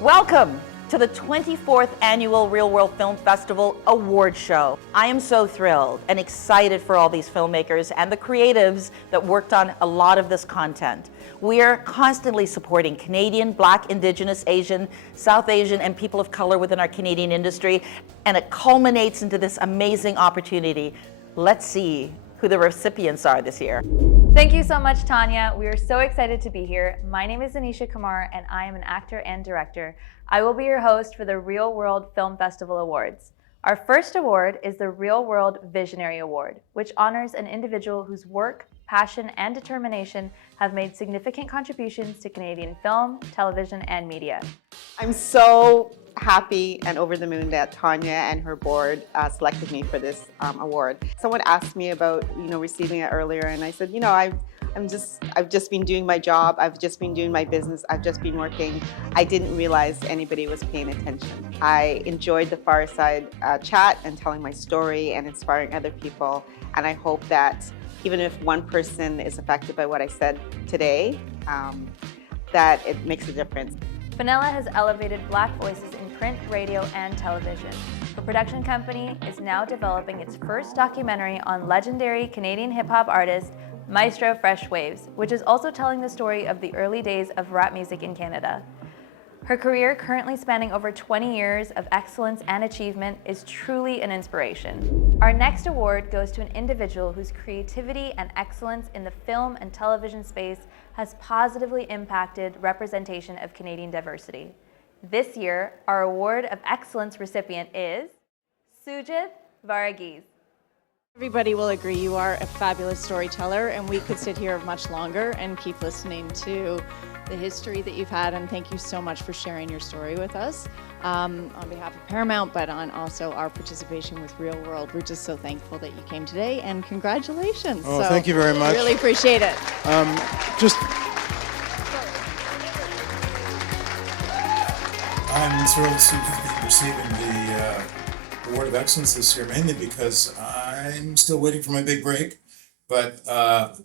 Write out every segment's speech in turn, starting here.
Welcome to the 24th Annual Reelworld Film Festival Award Show. I am so thrilled and excited for all these filmmakers and the creatives that worked on a lot of this content. We are constantly supporting Canadian, Black, Indigenous, Asian, South Asian, and people of color within our Canadian industry, and it culminates into this amazing opportunity. Let's see who the recipients are this year. Thank you so much, Tanya. We are so excited to be here. My name is Anisha Kumar, and I am an actor and director. I will be your host for the Reelworld Film Festival Awards. Our first award is the Reelworld Visionary Award, which honors an individual whose work, passion, and determination have made significant contributions to Canadian film, television, and media. I'm so happy and over the moon that Tanya and her board selected me for this award. Someone asked me about, receiving it earlier, and I said, I've just been doing my job. I've just been doing my business. I've just been working. I didn't realize anybody was paying attention. I enjoyed the fireside chat and telling my story and inspiring other people. And I hope that even if one person is affected by what I said today, that it makes a difference. Fennella has elevated Black voices in print, radio, and television. Her production company is now developing its first documentary on legendary Canadian hip-hop artist, Maestro Fresh Waves, which is also telling the story of the early days of rap music in Canada. Her career, currently spanning over 20 years of excellence and achievement, is truly an inspiration. Our next award goes to an individual whose creativity and excellence in the film and television space has positively impacted representation of Canadian diversity. This year, our Award of Excellence recipient is Sugith Varughese. Everybody will agree you are a fabulous storyteller, and we could sit here much longer and keep listening to the history that you've had, and thank you so much for sharing your story with us on behalf of Paramount, but on also our participation with Reelworld. We're just so thankful that you came today, and congratulations. Oh, thank you very much. Really appreciate it. I'm thrilled to be receiving the Award of Excellence this year, mainly because I'm still waiting for my big break. But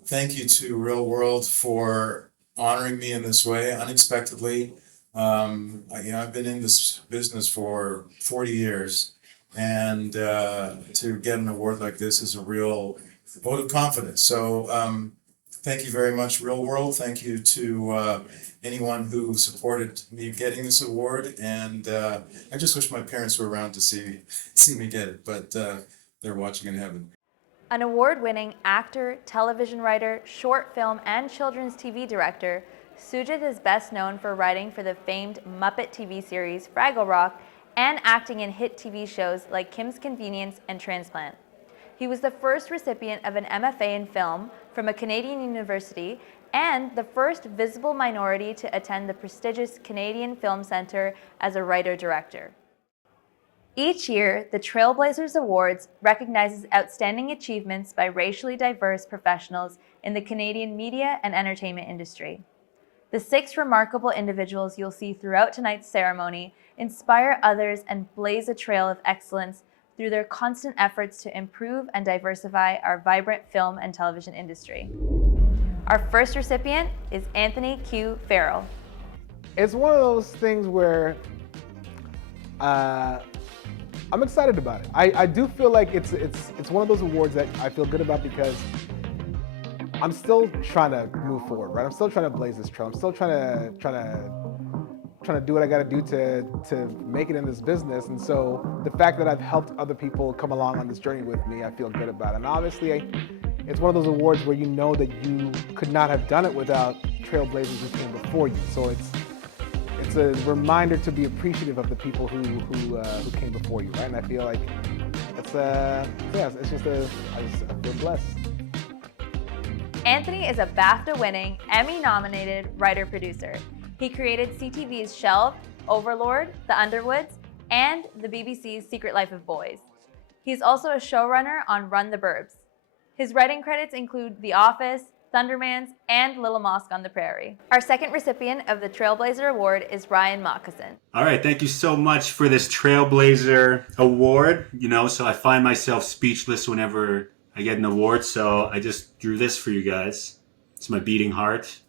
thank you to Reelworld for honoring me in this way, unexpectedly. I've been in this business for 40 years, and to get an award like this is a real vote of confidence. So thank you very much, Reelworld. Thank you to anyone who supported me getting this award, and I just wish my parents were around to see me get it, but they're watching in heaven. An award-winning actor, television writer, short film, and children's TV director, Sugith is best known for writing for the famed Muppet TV series Fraggle Rock and acting in hit TV shows like Kim's Convenience and Transplant. He was the first recipient of an MFA in film from a Canadian university and the first visible minority to attend the prestigious Canadian Film Centre as a writer-director. Each year, the Trailblazers Awards recognizes outstanding achievements by racially diverse professionals in the Canadian media and entertainment industry. The 6 remarkable individuals you'll see throughout tonight's ceremony inspire others and blaze a trail of excellence through their constant efforts to improve and diversify our vibrant film and television industry. Our first recipient is Anthony Q. Farrell. It's one of those things where I'm excited about it. I do feel like it's one of those awards that I feel good about because I'm still trying to move forward, right? I'm still trying to blaze this trail. I'm still trying to do what I got to do to make it in this business. And so the fact that I've helped other people come along on this journey with me, I feel good about it. And obviously, it's one of those awards where you know that you could not have done it without Trailblazers who came before you. So it's a reminder to be appreciative of the people who came before you, right? And I feel like I feel blessed. Anthony is a BAFTA-winning, Emmy-nominated writer-producer. He created CTV's Shelved, Overlord, The Underwoods, and the BBC's Secret Life of Boys. He's also a showrunner on Run the Burbs. His writing credits include The Office, Thundermans, and Little Mosque on the Prairie. Our second recipient of the Trailblazer Award is Ryan Moccasin. All right, thank you so much for this Trailblazer Award. So I find myself speechless whenever I get an award, so I just drew this for you guys. It's my beating heart.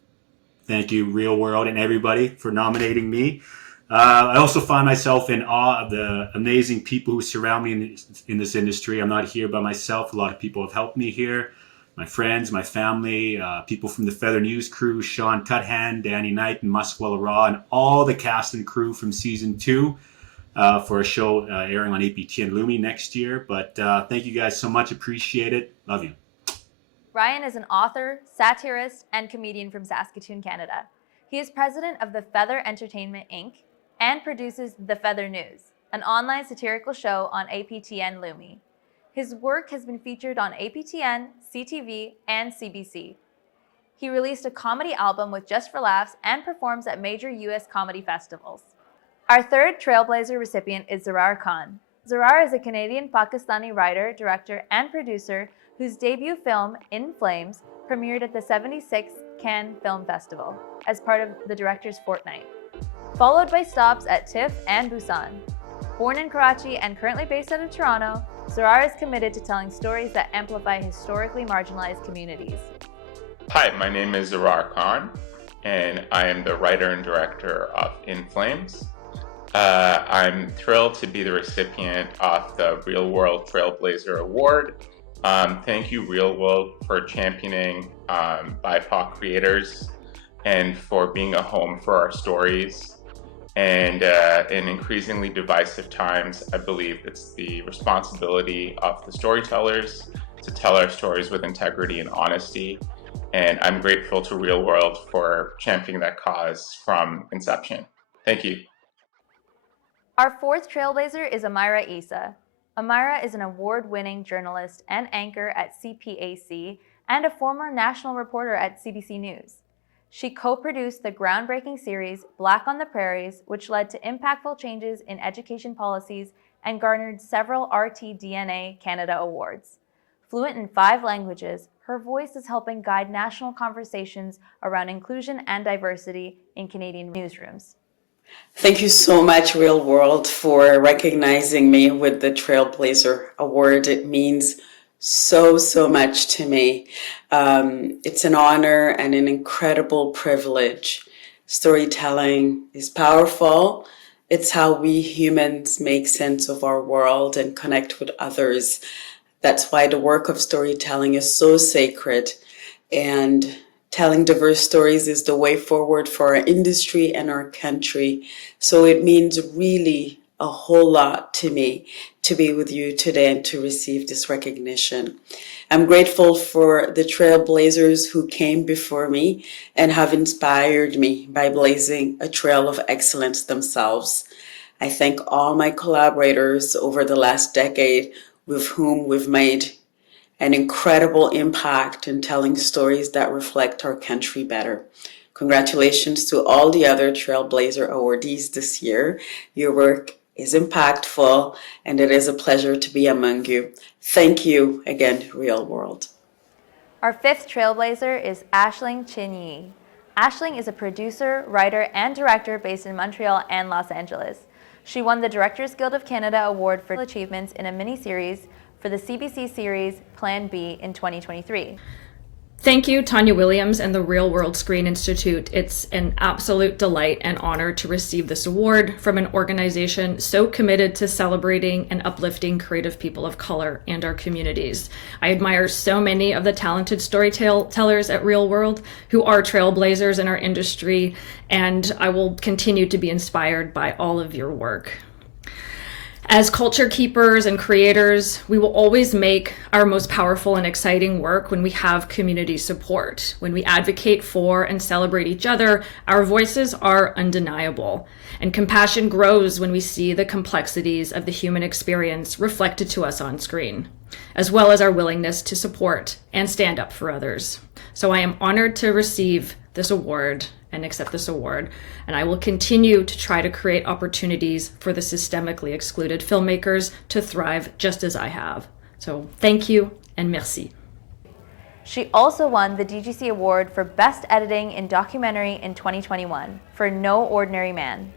Thank you, Reelworld and everybody, for nominating me. I also find myself in awe of the amazing people who surround me in this industry. I'm not here by myself. A lot of people have helped me here. My friends, my family, people from the Feather News crew, Sean Cuthand, Danny Knight, and Muswell Raw, and all the cast and crew from season 2 for a show airing on APT and Lumi next year. But thank you guys so much. Appreciate it. Love you. Ryan is an author, satirist, and comedian from Saskatoon, Canada. He is president of the Feather Entertainment, Inc., and produces The Feather News, an online satirical show on APTN Lumi. His work has been featured on APTN, CTV, and CBC. He released a comedy album with Just for Laughs and performs at major U.S. comedy festivals. Our third Trailblazer recipient is Zarrar Kahn. Zarrar is a Canadian-Pakistani writer, director, and producer whose debut film, In Flames, premiered at the 76th Cannes Film Festival as part of the Director's Fortnight, followed by stops at TIFF and Busan. Born in Karachi and currently based out of Toronto, Zarrar is committed to telling stories that amplify historically marginalized communities. Hi, my name is Zarrar Kahn, and I am the writer and director of In Flames. I'm thrilled to be the recipient of the Reelworld Trailblazer Award. Thank you, Reelworld, for championing BIPOC creators and for being a home for our stories. And in increasingly divisive times, I believe it's the responsibility of the storytellers to tell our stories with integrity and honesty. And I'm grateful to Reelworld for championing that cause from inception. Thank you. Our fourth Trailblazer is Omayra Issa. Omayra is an award-winning journalist and anchor at CPAC and a former national reporter at CBC News. She co-produced the groundbreaking series Black on the Prairies, which led to impactful changes in education policies and garnered several RTDNA Canada awards. Fluent in 5 languages, her voice is helping guide national conversations around inclusion and diversity in Canadian newsrooms. Thank you so much, Reelworld, for recognizing me with the Trailblazer Award. It means so much to me. It's an honor and an incredible privilege. Storytelling is powerful. It's how we humans make sense of our world and connect with others. That's why the work of storytelling is so sacred, and telling diverse stories is the way forward for our industry and our country. So it means really a whole lot to me to be with you today and to receive this recognition. I'm grateful for the Trailblazers who came before me and have inspired me by blazing a trail of excellence themselves. I thank all my collaborators over the last decade with whom we've made an incredible impact in telling stories that reflect our country better. Congratulations to all the other Trailblazer awardees this year. Your work is impactful, and it is a pleasure to be among you. Thank you again, Reelworld. Our fifth Trailblazer is Aisling Chin-Yee. Aisling is a producer, writer, and director based in Montreal and Los Angeles. She won the Directors Guild of Canada Award for Achievements in a miniseries for the CBC series Plan B in 2023. Thank you, Tanya Williams and the Reelworld Screen Institute. It's an absolute delight and honor to receive this award from an organization so committed to celebrating and uplifting creative people of color and our communities. I admire so many of the talented storytellers at Reelworld who are trailblazers in our industry, and I will continue to be inspired by all of your work. As culture keepers and creators, we will always make our most powerful and exciting work when we have community support. When we advocate for and celebrate each other, our voices are undeniable. And compassion grows when we see the complexities of the human experience reflected to us on screen, as well as our willingness to support and stand up for others. So I am honored to receive this award and accept this award, and I will continue to try to create opportunities for the systemically excluded filmmakers to thrive just as I have. So thank you and merci. She also won the DGC Award for Best Editing in Documentary in 2021 for No Ordinary Man.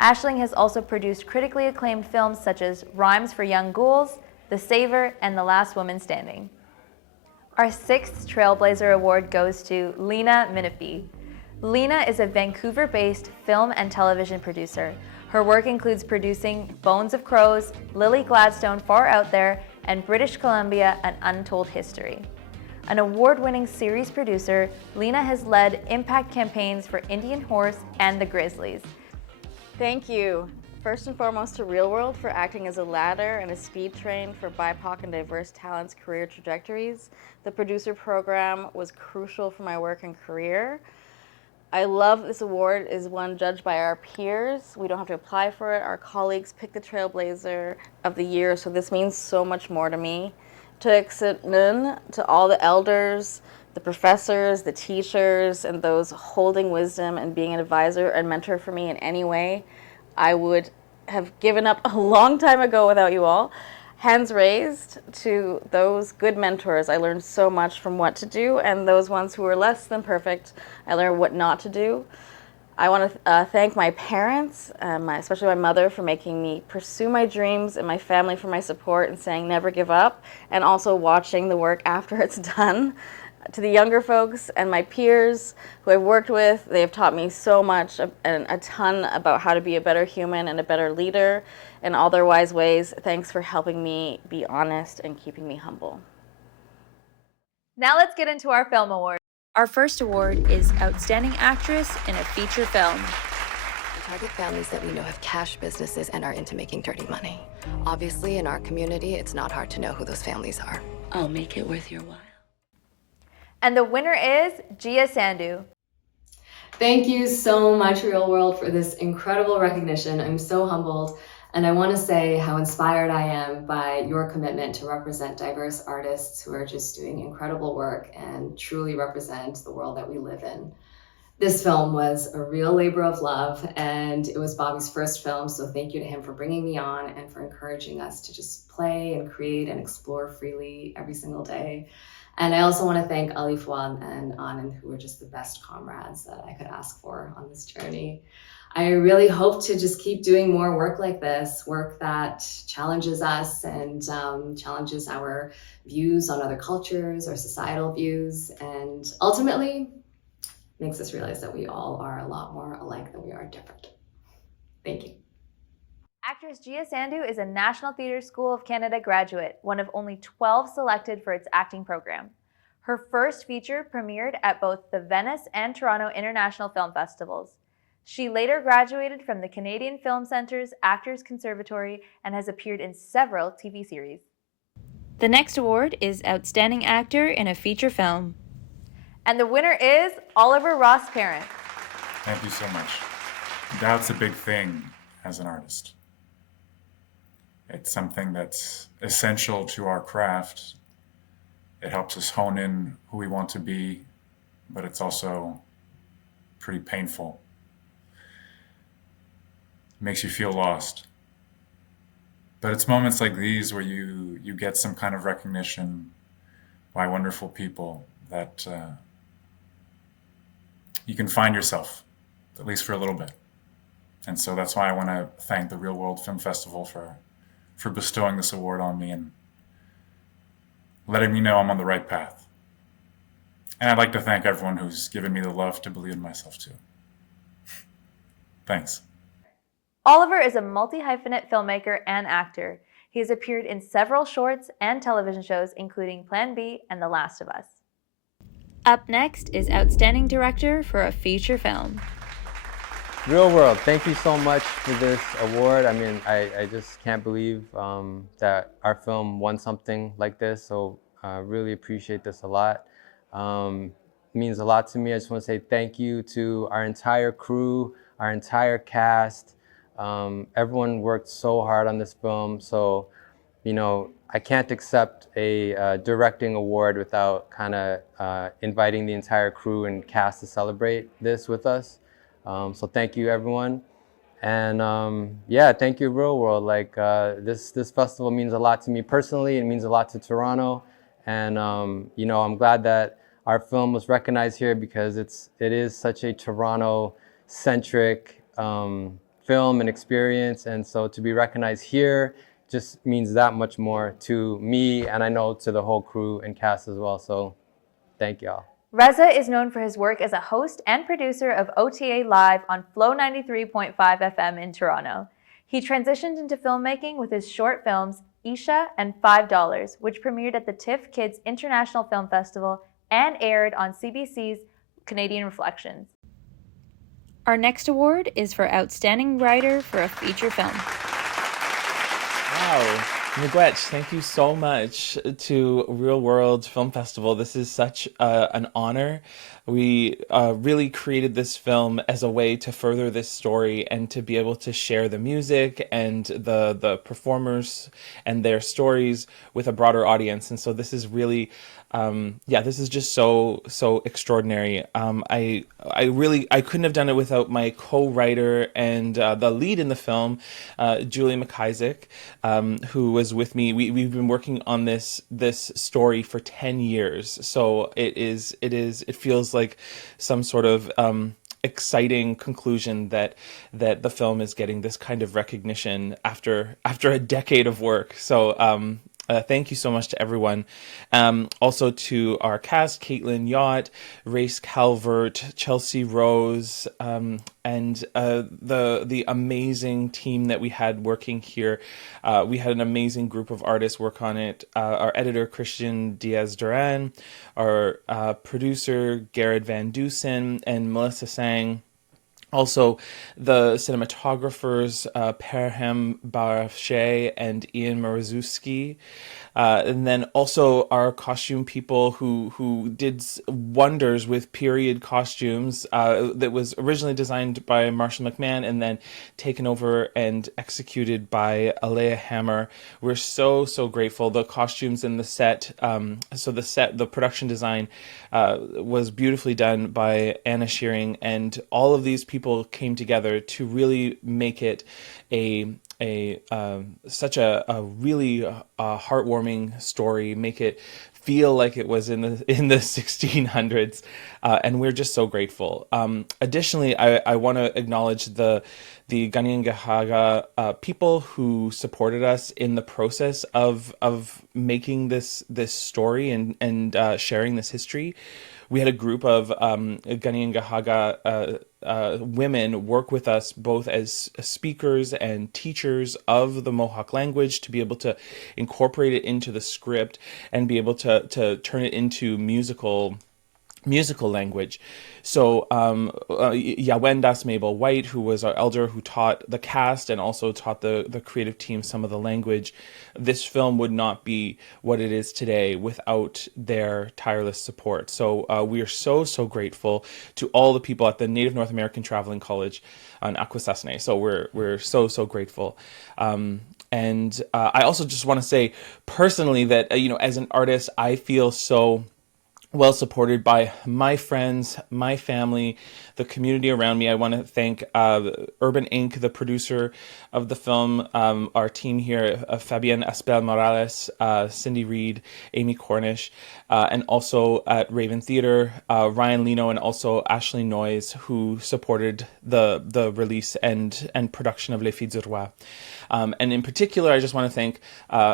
Aisling has also produced critically acclaimed films such as Rhymes for Young Ghouls, The Saver, and The Last Woman Standing. Our sixth Trailblazer Award goes to Leena Minifie. Leena is a Vancouver-based film and television producer. Her work includes producing Bones of Crows, Lily Gladstone, Far Out There, and British Columbia, An Untold History. An award-winning series producer, Leena has led impact campaigns for Indian Horse and the Grizzlies. Thank you. First and foremost to Reelworld for acting as a ladder and a speed train for BIPOC and diverse talents' career trajectories. The producer program was crucial for my work and career. I love this award is one judged by our peers. We don't have to apply for it. Our colleagues pick the Trailblazer of the year, so this means so much more to me. To all the elders, the professors, the teachers, and those holding wisdom and being an advisor and mentor for me in any way, I would have given up a long time ago without you all. Hands raised to those good mentors. I learned so much from what to do, and those ones who were less than perfect, I learned what not to do. I want to thank my parents, especially my mother, for making me pursue my dreams, and my family for my support and saying never give up, and also watching the work after it's done. To the younger folks and my peers who I've worked with, they have taught me so much and a ton about how to be a better human and a better leader in all their wise ways. Thanks for helping me be honest and keeping me humble. Now let's get into our film award. Our first award is Outstanding Actress in a Feature Film. We target families that we know have cash businesses and are into making dirty money. Obviously, in our community, it's not hard to know who those families are. I'll make it worth your while. And the winner is Gia Sandhu. Thank you so much, Reelworld, for this incredible recognition. I'm so humbled, and I want to say how inspired I am by your commitment to represent diverse artists who are just doing incredible work and truly represent the world that we live in. This film was a real labor of love, and it was Bobby's first film, so thank you to him for bringing me on and for encouraging us to just play and create and explore freely every single day. And I also want to thank Ali Fouad and Anand, who were just the best comrades that I could ask for on this journey. I really hope to just keep doing more work like this, work that challenges us and challenges our views on other cultures, our societal views, and ultimately makes us realize that we all are a lot more alike than we are different. Thank you. Actress Gia Sandhu is a National Theatre School of Canada graduate, one of only 12 selected for its acting program. Her first feature premiered at both the Venice and Toronto International Film Festivals. She later graduated from the Canadian Film Centre's Actors Conservatory and has appeared in several TV series. The next award is Outstanding Actor in a Feature Film. And the winner is Oliver Ross-Parent. Thank you so much. Doubt's a big thing as an artist. It's something that's essential to our craft. It helps us hone in who we want to be, but it's also pretty painful. It makes you feel lost. But it's moments like these where you get some kind of recognition by wonderful people that you can find yourself, at least for a little bit. And so that's why I want to thank the Reelworld Film Festival for bestowing this award on me and letting me know I'm on the right path. And I'd like to thank everyone who's given me the love to believe in myself too. Thanks. Oliver is a multi-hyphenate filmmaker and actor. He has appeared in several shorts and television shows, including Plan B and The Last of Us. Up next is Outstanding Director for a Feature Film. Reelworld, thank you so much for this award. I mean, I just can't believe that our film won something like this, so I really appreciate this a lot. It means a lot to me. I just want to say thank you to our entire crew, our entire cast. Everyone worked so hard on this film, so, you know, I can't accept a directing award without kind of inviting the entire crew and cast to celebrate this with us. So thank you, everyone. And yeah, thank you, Reelworld. Like this festival means a lot to me personally. It means a lot to Toronto. And you know, I'm glad that our film was recognized here because it is such a Toronto-centric film and experience. And so to be recognized here just means that much more to me, and I know to the whole crew and cast as well. So thank y'all. Reza is known for his work as a host and producer of OTA Live on Flow 93.5 FM in Toronto. He transitioned into filmmaking with his short films Isha and $5, which premiered at the TIFF Kids International Film Festival and aired on CBC's Canadian Reflections. Our next award is for Outstanding Writer for a Feature Film. Wow. Miigwech, thank you so much to Reelworld Film Festival. This is such an honor. We really created this film as a way to further this story and to be able to share the music and the performers and their stories with a broader audience. And so this is really, this is just so extraordinary. I couldn't have done it without my co-writer and the lead in the film, Julie Moccasin, who was with me. We've been working on this story for 10 years. So it feels like some sort of exciting conclusion that the film is getting this kind of recognition after a decade of work. So thank you so much to everyone. Also to our cast, Caitlin Yacht, Race Calvert, Chelsea Rose, and the amazing team that we had working here. We had an amazing group of artists work on it. Our editor, Christian Diaz-Duran, our producer, Garrett Van Dusen, and Melissa Sang. Also, the cinematographers, Perhem Barafshe and Ian Marzuski. And then also our costume people who did wonders with period costumes that was originally designed by Marshall McMahon and then taken over and executed by Alea Hammer. We're so grateful. The costumes and the set, the production design was beautifully done by Anna Shearing, and all of these people came together to really make it such a really heartwarming story, make it feel like it was in the 1600s, and we're just so grateful. Additionally, I want to acknowledge the Kanien'kehá:ka people who supported us in the process of making this story and sharing this history. We had a group of Kanien'kehá:ka women work with us both as speakers and teachers of the Mohawk language to be able to incorporate it into the script and be able to turn it into musical language. So Yawendas Mabel White, who was our elder, who taught the cast and also taught the creative team some of the language. This film would not be what it is today without their tireless support. So we are so grateful to all the people at the Native North American Traveling College on Akwesasne. So we're so grateful. And I also just want to say personally that as an artist, I feel so well supported by my friends, my family, the community around me. I want to thank Urban Inc., the producer of the film, our team here, Fabienne Aspel Morales, Cindy Reed, Amy Cornish, and also at Raven Theater, Ryan Lino, and also Ashley Noyes, who supported the release and production of Les Filles du Roi. And in particular, I just want to thank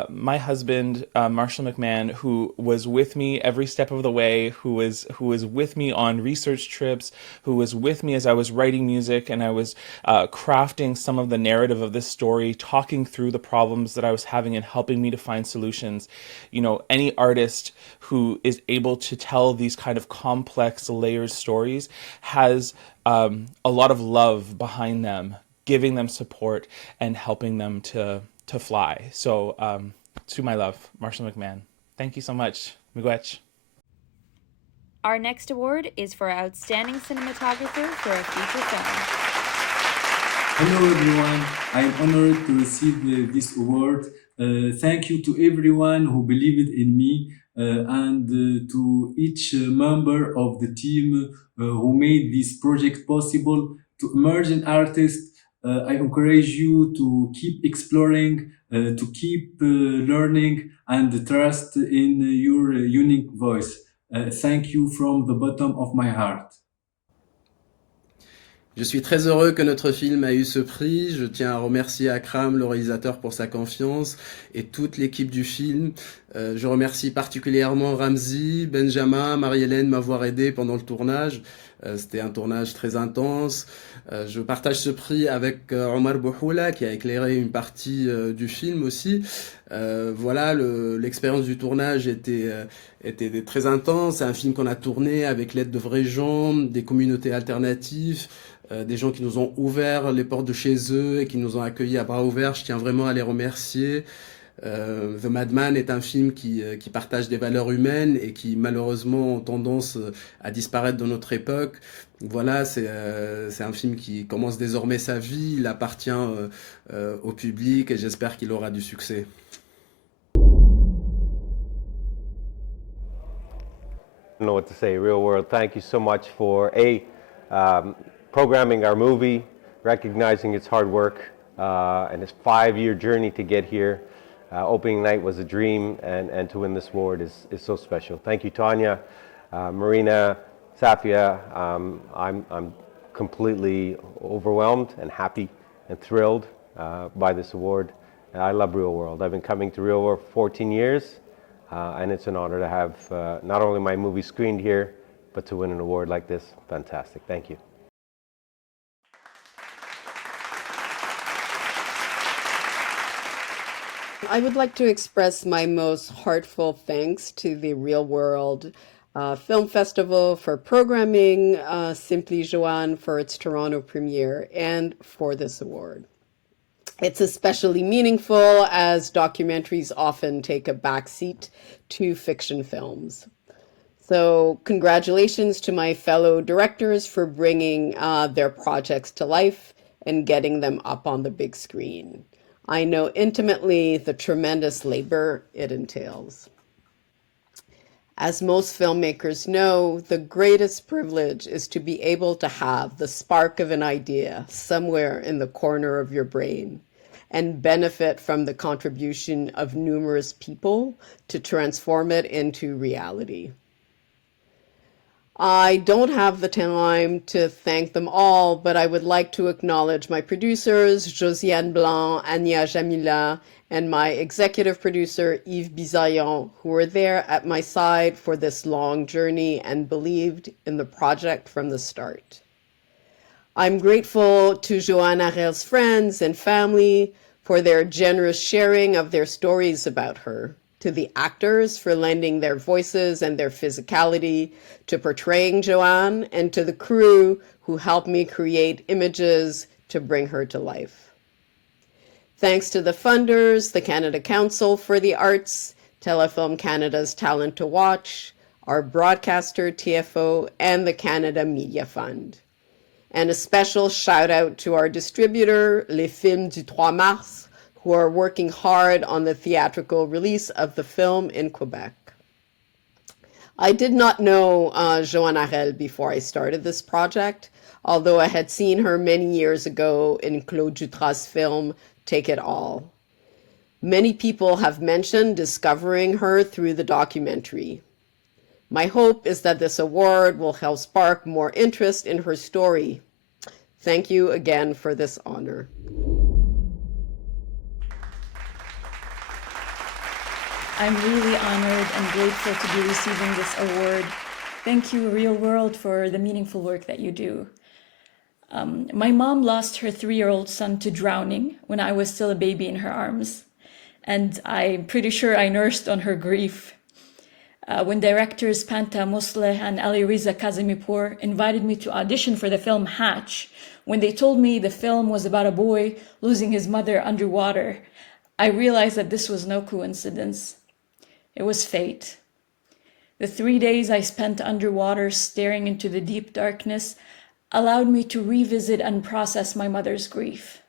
my husband, Marshall McMahon, who was with me every step of the way, who was with me on research trips, who was with me as I was writing music and I was crafting some of the narrative of this story, talking through the problems that I was having and helping me to find solutions. Any artist who is able to tell these kind of complex, layered stories has a lot of love behind them, giving them support and helping them to fly. So to my love, Marshall McMahon. Thank you so much. Miigwech. Our next award is for Outstanding Cinematographer for a Feature Film. Hello everyone, I'm honored to receive this award. Thank you to everyone who believed in me and to each member of the team who made this project possible. To emerging artists, I encourage you to keep exploring, to keep learning and trust in your unique voice. Thank you from the bottom of my heart. Je suis très heureux que notre film ait eu ce prix. Je tiens à remercier Akram, le réalisateur, pour sa confiance et toute l'équipe du film. Je remercie particulièrement Ramzi, Benjamin, Marie-Hélène m'avoir aidé pendant le tournage. C'était un tournage très intense. Je partage ce prix avec Omar Bouhoula qui a éclairé une partie du film aussi. Voilà, l'expérience du tournage était très intense. C'est un film qu'on a tourné avec l'aide de vrais gens, des communautés alternatives, des gens qui nous ont ouvert les portes de chez eux et qui nous ont accueillis à bras ouverts. Je tiens vraiment à les remercier. The Madman est un film qui partage des valeurs humaines et qui malheureusement ont tendance à disparaître dans notre époque. Voilà, c'est un film qui commence désormais sa vie. Il appartient au public et j'espère qu'il aura du succès. I don't know what to say. Real World, thank you so much for programming our movie, recognizing its hard work and its 5-year journey to get here. Opening night was a dream, and to win this award is so special. Thank you, Tanya, Marina, Safia. I'm completely overwhelmed and happy and thrilled by this award. I love Real World. I've been coming to Real World for 14 years. And it's an honor to have not only my movie screened here, but to win an award like this. Fantastic. Thank you. I would like to express my most heartfelt thanks to the Real World Film Festival for programming Simply Joanne for its Toronto premiere and for this award. It's especially meaningful as documentaries often take a backseat to fiction films. So congratulations to my fellow directors for bringing their projects to life and getting them up on the big screen. I know intimately the tremendous labor it entails. As most filmmakers know, the greatest privilege is to be able to have the spark of an idea somewhere in the corner of your brain and benefit from the contribution of numerous people to transform it into reality. I don't have the time to thank them all, but I would like to acknowledge my producers, Josiane Blanc, Anya Jamila, and my executive producer, Yves Bizaillon, who were there at my side for this long journey and believed in the project from the start. I'm grateful to Joanne Harel's friends and family for their generous sharing of their stories about her, to the actors for lending their voices and their physicality to portraying Joanne, and to the crew who helped me create images to bring her to life. Thanks to the funders, the Canada Council for the Arts, Telefilm Canada's Talent to Watch, our broadcaster TFO, and the Canada Media Fund. And a special shout out to our distributor, Les Films du 3 Mars, who are working hard on the theatrical release of the film in Quebec. I did not know Joanne Harel before I started this project, although I had seen her many years ago in Claude Jutras' film, Take It All. Many people have mentioned discovering her through the documentary. My hope is that this award will help spark more interest in her story. Thank you again for this honor. I'm really honored and grateful to be receiving this award. Thank you, Real World, for the meaningful work that you do. My mom lost her 3-year-old son to drowning when I was still a baby in her arms, and I'm pretty sure I nursed on her grief. When directors Panta Mosleh and Ali Riza Kazemipour invited me to audition for the film Hatch, when they told me the film was about a boy losing his mother underwater, I realized that this was no coincidence. It was fate. The 3 days I spent underwater staring into the deep darkness allowed me to revisit and process my mother's grief.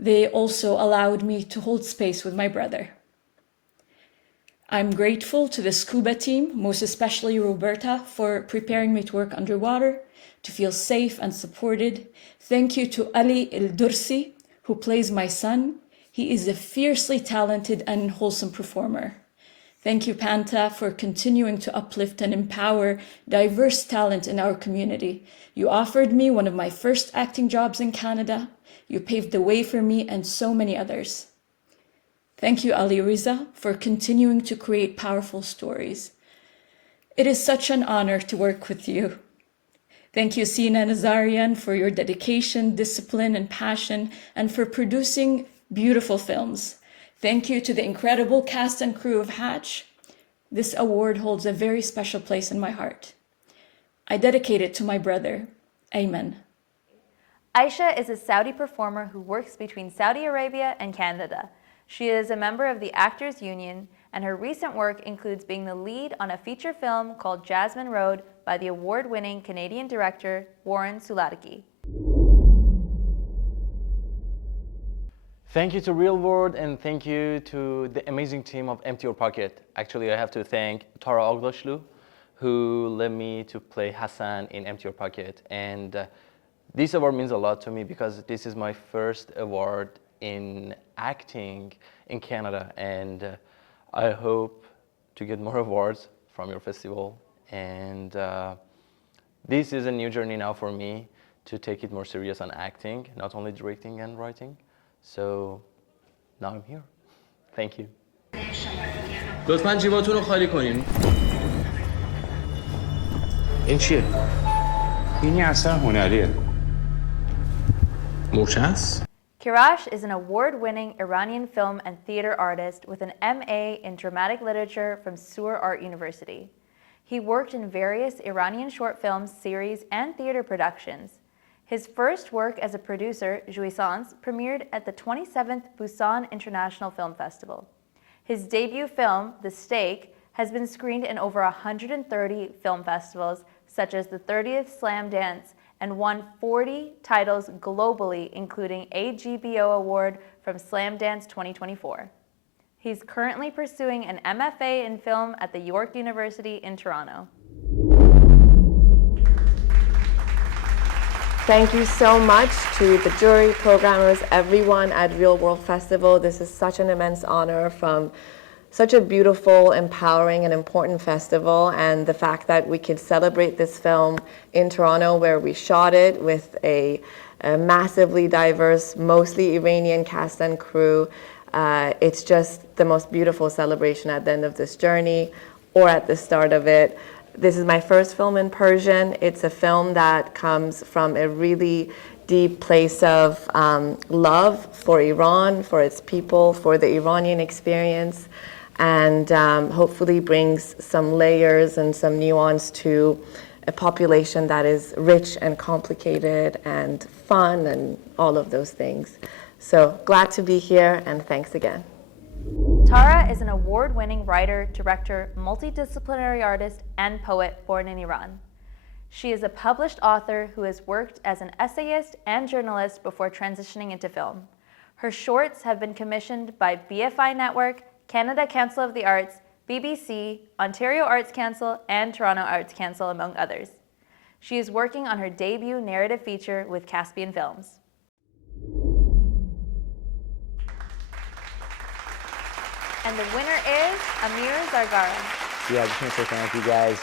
They also allowed me to hold space with my brother. I'm grateful to the scuba team, most especially Roberta, for preparing me to work underwater, to feel safe and supported. Thank you to Ali El Dursi, who plays my son. He is a fiercely talented and wholesome performer. Thank you, Panta, for continuing to uplift and empower diverse talent in our community. You offered me one of my first acting jobs in Canada. You paved the way for me and so many others. Thank you, Ali Riza, for continuing to create powerful stories. It is such an honor to work with you. Thank you, Sina Nazarian, for your dedication, discipline, and passion, and for producing beautiful films. Thank you to the incredible cast and crew of Hatch. This award holds a very special place in my heart. I dedicate it to my brother, Ayman. Aisha is a Saudi performer who works between Saudi Arabia and Canada. She is a member of the Actors Union, and her recent work includes being the lead on a feature film called Jasmine Road by the award-winning Canadian director Warren Sulatiki. Thank you to Reelworld and thank you to the amazing team of Empty Your Pocket. Actually, I have to thank Tara Ogdoshlu, who led me to play Hassan in Empty Your Pocket. And this award means a lot to me because this is my first award in acting in Canada. And I hope to get more awards from your festival. And this is a new journey now for me to take it more serious on acting, not only directing and writing. So now I'm here. Thank you. لطفاً جیباتون رو خالی کنین. این چیه؟ این یه اثر هنریه. مورچه است؟ Kirash is an award-winning Iranian film and theater artist with an MA in dramatic literature from Sur Art University. He worked in various Iranian short films, series, and theater productions. His first work as a producer, Jouissance, premiered at the 27th Busan International Film Festival. His debut film, The Stake, has been screened in over 130 film festivals, such as the 30th Slam Dance, and won 40 titles globally, including a GBO award from Slam Dance 2024. He's currently pursuing an MFA in film at the York University in Toronto. Thank you so much to the jury, programmers, everyone at Reelworld Festival. This is such an immense honor from such a beautiful, empowering, and important festival, and the fact that we could celebrate this film in Toronto where we shot it with a massively diverse, mostly Iranian cast and crew. It's just the most beautiful celebration at the end of this journey or at the start of it. This is my first film in Persian. It's a film that comes from a really deep place of love for Iran, for its people, for the Iranian experience, and hopefully brings some layers and some nuance to a population that is rich and complicated and fun and all of those things. So glad to be here, and thanks again. Tara is an award-winning writer, director, multidisciplinary artist, and poet born in Iran. She is a published author who has worked as an essayist and journalist before transitioning into film. Her shorts have been commissioned by BFI Network, Canada Council of the Arts, BBC, Ontario Arts Council, and Toronto Arts Council, among others. She is working on her debut narrative feature with Caspian Films. And the winner is Zarrar Kahn. Yeah, I just want to say thank you guys.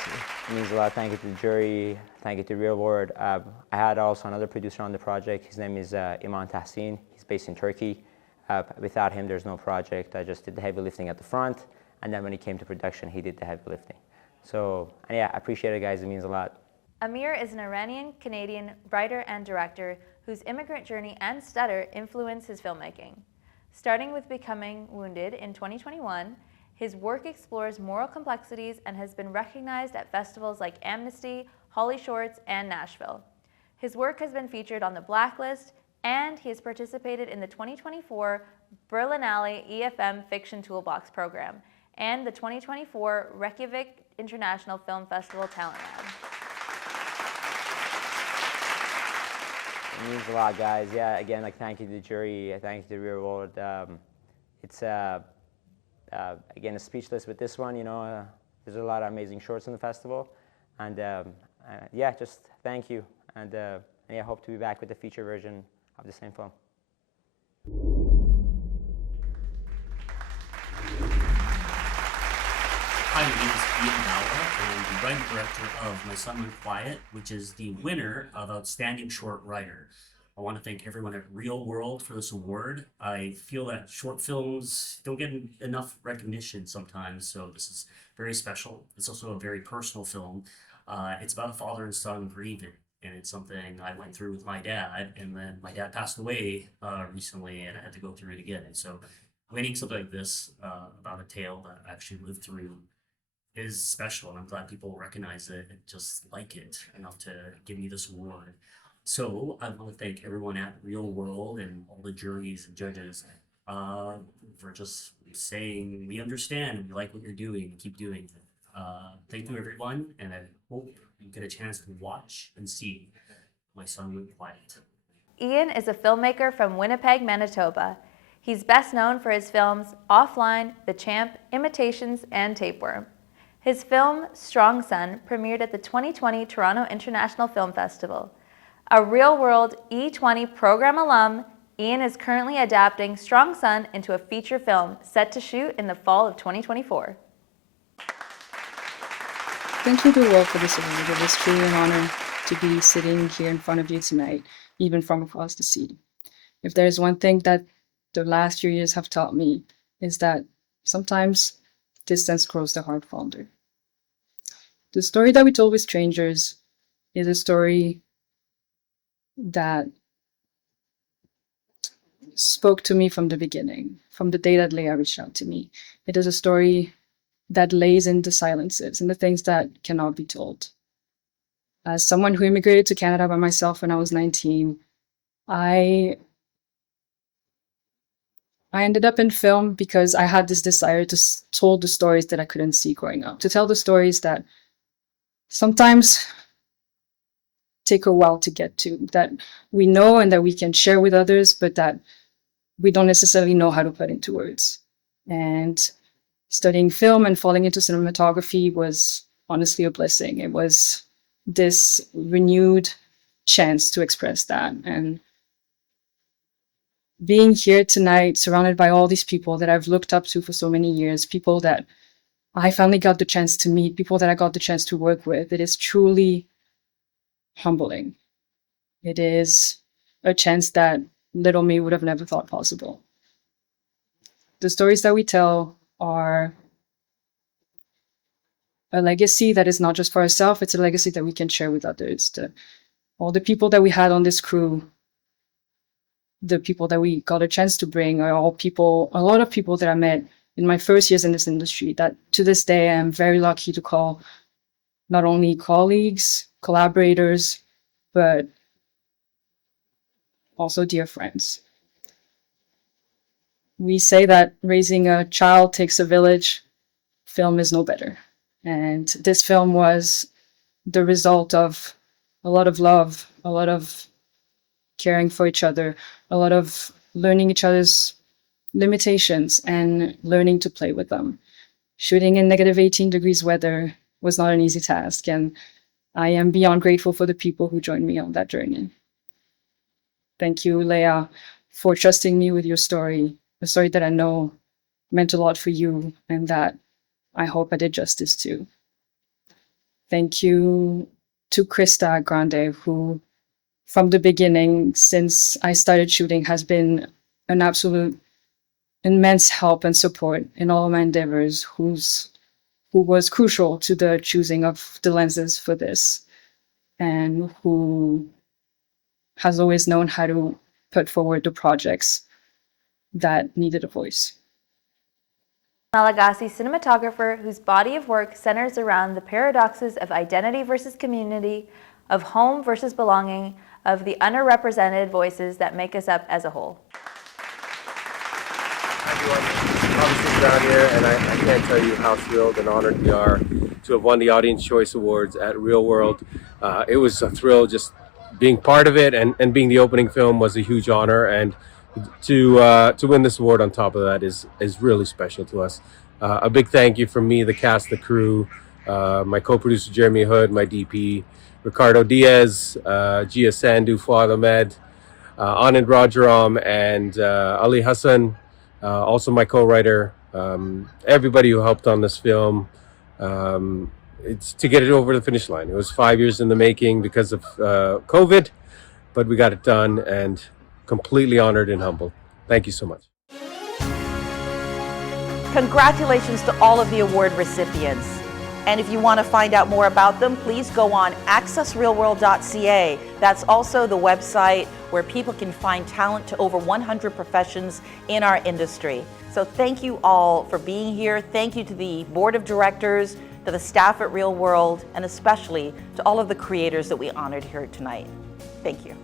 It means a lot. Thank you to the jury. Thank you to Reelworld. I had also another producer on the project. His name is Iman Tahsin. He's based in Turkey. Without him, there's no project. I just did the heavy lifting at the front, and then when it came to production, he did the heavy lifting. So, and yeah, I appreciate it, guys. It means a lot. Amir is an Iranian-Canadian writer and director whose immigrant journey and stutter influenced his filmmaking. Starting with Becoming Wounded in 2021, his work explores moral complexities and has been recognized at festivals like Amnesty, Holly Shorts, and Nashville. His work has been featured on The Blacklist, and he has participated in the 2024 Berlinale EFM Fiction Toolbox program and the 2024 Reykjavik International Film Festival Talent Lab. It means a lot, guys. Yeah, again, like thank you to the jury, thank you to Reelworld. It's again, a speechless with this one. You know, there's a lot of amazing shorts in the festival, and yeah, just thank you, and yeah, hope to be back with the feature version of the same film. Hi, my name is Ian Bauer, and I'm the writing director of My Son Went Quiet, which is the winner of Outstanding Short Writer. I want to thank everyone at Reelworld for this award. I feel that short films don't get enough recognition sometimes, so this is very special. It's also a very personal film. It's about a father and son grieving, and it's something I went through with my dad, and then my dad passed away recently, and I had to go through it again. And so winning something like this about a tale that I actually lived through is special, and I'm glad people recognize it and just like it enough to give me this award. So I want to thank everyone at Reelworld and all the juries and judges for just saying we understand and we like what you're doing. Keep doing it. Thank you, everyone, and I hope you get a chance to watch and see My Son Went Quiet. Ian is a filmmaker from Winnipeg, Manitoba. He's best known for his films Offline, The Champ, Imitations, and Tapeworm. His film Strong Son premiered at the 2020 Toronto International Film Festival. A Reelworld E20 program alum, Ian is currently adapting Strong Son into a feature film set to shoot in the fall of 2024. Thank you to Will for this award. It is truly an honor to be sitting here in front of you tonight, even from across the sea. If there is one thing that the last few years have taught me, is that sometimes distance grows the heart fonder. The story that we told with strangers is a story that spoke to me from the beginning, from the day that Leah reached out to me. It is a story that lays in the silences and the things that cannot be told. As someone who immigrated to Canada by myself when I was 19, I ended up in film because I had this desire to tell the stories that I couldn't see growing up, to tell the stories that sometimes take a while to get to, that we know and that we can share with others, but that we don't necessarily know how to put into words. And studying film and falling into cinematography was honestly a blessing. It was this renewed chance to express that. And being here tonight, surrounded by all these people that I've looked up to for so many years, people that I finally got the chance to meet, people that I got the chance to work with, it is truly humbling. It is a chance that little me would have never thought possible. The stories that we tell are a legacy that is not just for ourselves, it's a legacy that we can share with others. All the people that we had on this crew, the people that we got a chance to bring are all people, a lot of people that I met in my first years in this industry that to this day I'm very lucky to call not only colleagues, collaborators, but also dear friends. We say that raising a child takes a village. Film is no better. And this film was the result of a lot of love, a lot of caring for each other, a lot of learning each other's limitations and learning to play with them. Shooting in negative 18 degrees weather was not an easy task, and I am beyond grateful for the people who joined me on that journey. Thank you, Leah, for trusting me with your story, a story that I know meant a lot for you and that I hope I did justice to. Thank you to Krista Grande, who from the beginning, since I started shooting, has been an absolute immense help and support in all of my endeavors, who was crucial to the choosing of the lenses for this, and who has always known how to put forward the projects that needed a voice. Malagasy cinematographer whose body of work centers around the paradoxes of identity versus community, of home versus belonging, of the underrepresented voices that make us up as a whole. Obviously down here, and I can't tell you how thrilled and honored we are to have won the Audience Choice Awards at Reelworld. It was a thrill just being part of it, and being the opening film was a huge honor, and to win this award on top of that is really special to us. A big thank you from me, the cast, the crew, my co-producer Jeremy Hood, my DP, Ricardo Diaz, Gia Sandhu, Fuad Ahmed, Anand Rajaram, and Ali Hassan, also my co-writer, everybody who helped on this film. It's to get it over the finish line. It was 5 years in the making because of COVID, but we got it done, and completely honored and humbled. Thank you so much. Congratulations to all of the award recipients. And if you want to find out more about them, please go on accessrealworld.ca. That's also the website where people can find talent to over 100 professions in our industry. So thank you all for being here. Thank you to the board of directors, to the staff at Reelworld, and especially to all of the creators that we honored here tonight. Thank you.